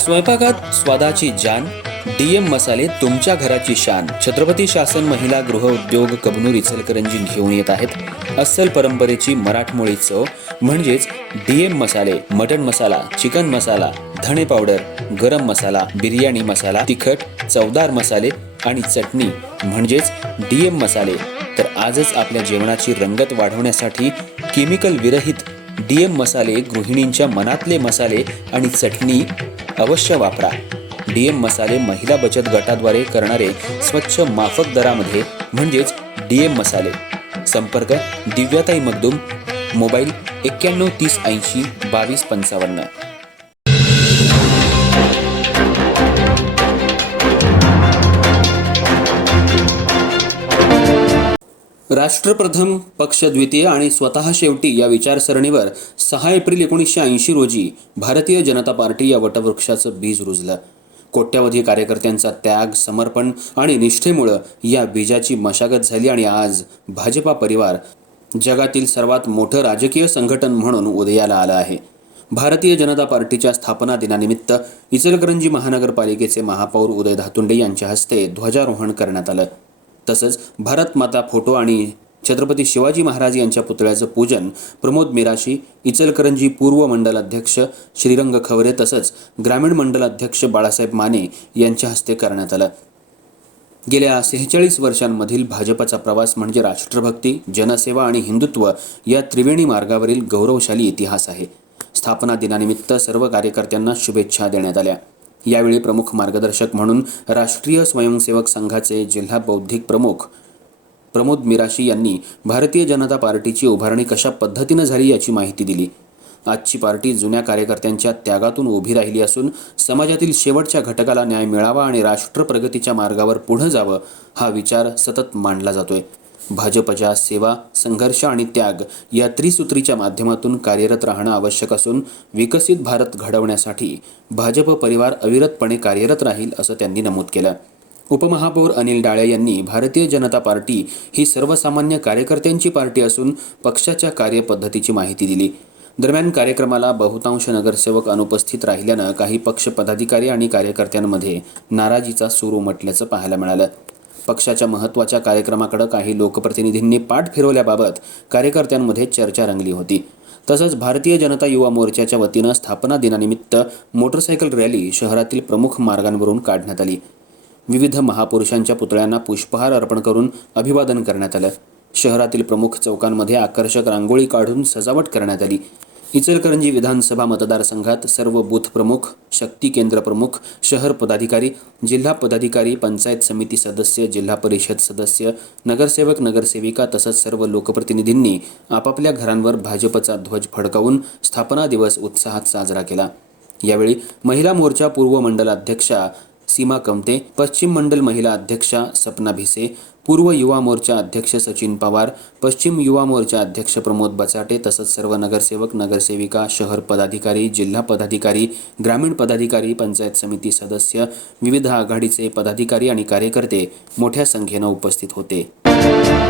स्वयंपाकात स्वादाची जान, डीएम मसाले तुमच्या घराची शान. छत्रपती शासन महिला गृह उद्योग कबनूर इचलकरंजी घेऊन येत आहेत अस्सल परंपरेची मराठमोळी चव म्हणजेच डीएम मसाले. मटन मसाला, चिकन मसाला, धणे पावडर, गरम मसाला, बिर्याणी मसाला, तिखट चवदार मसाले आणि चटणी म्हणजेच डीएम मसाले. तर आजच आपल्या जेवणाची रंगत वाढवण्यासाठी केमिकल विरहित डीएम मसाले, गृहिणींच्या मनातले मसाले आणि चटणी अवश्य वापरा. डीएम मसाले महिला बचत गटाद्वारे करणारे स्वच्छ माफक दरामध्ये म्हणजेच डीएम मसाले. संपर्क दिव्याताई मगदूम, मोबाईल 91 30 80 22 55. राष्ट्रप्रथम, पक्ष द्वितीय आणि स्वतः शेवटी या विचारसरणीवर 6 एप्रिल 1980 रोजी भारतीय जनता पार्टी या वटवृक्षाचं बीज रुजलं. कोट्यावधी कार्यकर्त्यांचा त्याग, समर्पण आणि निष्ठेमुळे या बीजाची मशागत झाली आणि आज भाजपा परिवार जगातील सर्वात मोठं राजकीय संघटन म्हणून उदयाला आलं आहे. भारतीय जनता पार्टीच्या स्थापना दिनानिमित्त इचलकरंजी महानगरपालिकेचे महापौर उदय धातुंडे यांच्या हस्ते ध्वजारोहण करण्यात आलं. तसंच भारत माता फोटो आणि छत्रपती शिवाजी महाराज यांच्या पुतळ्याचं पूजन प्रमोद मिराशी, इचलकरंजी पूर्व मंडल अध्यक्ष श्रीरंग खवरे तसंच ग्रामीण मंडल अध्यक्ष बाळासाहेब माने यांच्या हस्ते करण्यात आलं. गेल्या 46 वर्षांमधील भाजपचा प्रवास म्हणजे राष्ट्रभक्ती, जनसेवा आणि हिंदुत्व या त्रिवेणी मार्गावरील गौरवशाली इतिहास आहे. स्थापना दिनानिमित्त सर्व कार्यकर्त्यांना शुभेच्छा देण्यात आल्या. यावेळी प्रमुख मार्गदर्शक म्हणून राष्ट्रीय स्वयंसेवक संघाचे जिल्हा बौद्धिक प्रमुख प्रमोद मिराशी यांनी भारतीय जनता पार्टीची उभारणी कशा पद्धतीनं झाली याची माहिती दिली. आजची पार्टी जुन्या कार्यकर्त्यांच्या त्यागातून उभी राहिली असून समाजातील शेवटच्या घटकाला न्याय मिळावा आणि राष्ट्र प्रगतीच्या मार्गावर पुढे जावं हा विचार सतत मांडला जातोय. भाजपच्या सेवा, संघर्ष आणि त्याग या त्रिसूत्रीच्या माध्यमातून कार्यरत राहणं आवश्यक असून विकसित भारत घडवण्यासाठी भाजप परिवार अविरतपणे कार्यरत राहील असं त्यांनी नमूद केलं. उपमहापौर अनिल डाळे यांनी भारतीय जनता पार्टी ही सर्वसामान्य कार्यकर्त्यांची पार्टी असून पक्षाच्या कार्यपद्धतीची माहिती दिली. दरम्यान कार्यक्रमाला बहुतांश नगरसेवक अनुपस्थित राहिल्यानं काही पक्ष पदाधिकारी आणि कार्यकर्त्यांमध्ये नाराजीचा सूर उमटल्याचं पाहायला मिळालं. पक्षाच्या महत्त्वाच्या कार्यक्रमाकडे काही लोकप्रतिनिधींनी पाठ फिरवल्याबाबत कार्यकर्त्यांमध्ये चर्चा रंगली होती. तसंच भारतीय जनता युवा मोर्चाच्या वतीनं स्थापना दिनानिमित्त मोटरसायकल रॅली शहरातील प्रमुख मार्गांवरून काढण्यात आली. विविध महापुरुषांच्या पुतळ्यांना पुष्पहार अर्पण करून अभिवादन करण्यात आलं. शहरातील प्रमुख चौकांमध्ये आकर्षक रांगोळी काढून सजावट करण्यात आली. इचलकरंजी विधानसभा मतदारसंघात सर्व बूथ प्रमुख, शक्ती केंद्र प्रमुख, शहर पदाधिकारी, जिल्हा पदाधिकारी, पंचायत समिती सदस्य, जिल्हा परिषद सदस्य, नगरसेवक नगरसेविका तसंच सर्व लोकप्रतिनिधींनी आपापल्या घरांवर भाजपचा ध्वज फडकावून स्थापना दिवस उत्साहात साजरा केला. यावेळी महिला मोर्चा पूर्व मंडल अध्यक्षा सीमा कमते, पश्चिम मंडल महिला अध्यक्षा सपना भिसे, पूर्व युवा मोर्चा अध्यक्ष सचिन पवार, पश्चिम युवा मोर्चा अध्यक्ष प्रमोद बचाटे तसंच सर्व नगरसेवक नगरसेविका, शहर पदाधिकारी, जिल्हा पदाधिकारी, ग्रामीण पदाधिकारी, पंचायत समिती सदस्य, विविध आघाडीचे पदाधिकारी आणि कार्यकर्ते मोठ्या संख्येनं उपस्थित होते.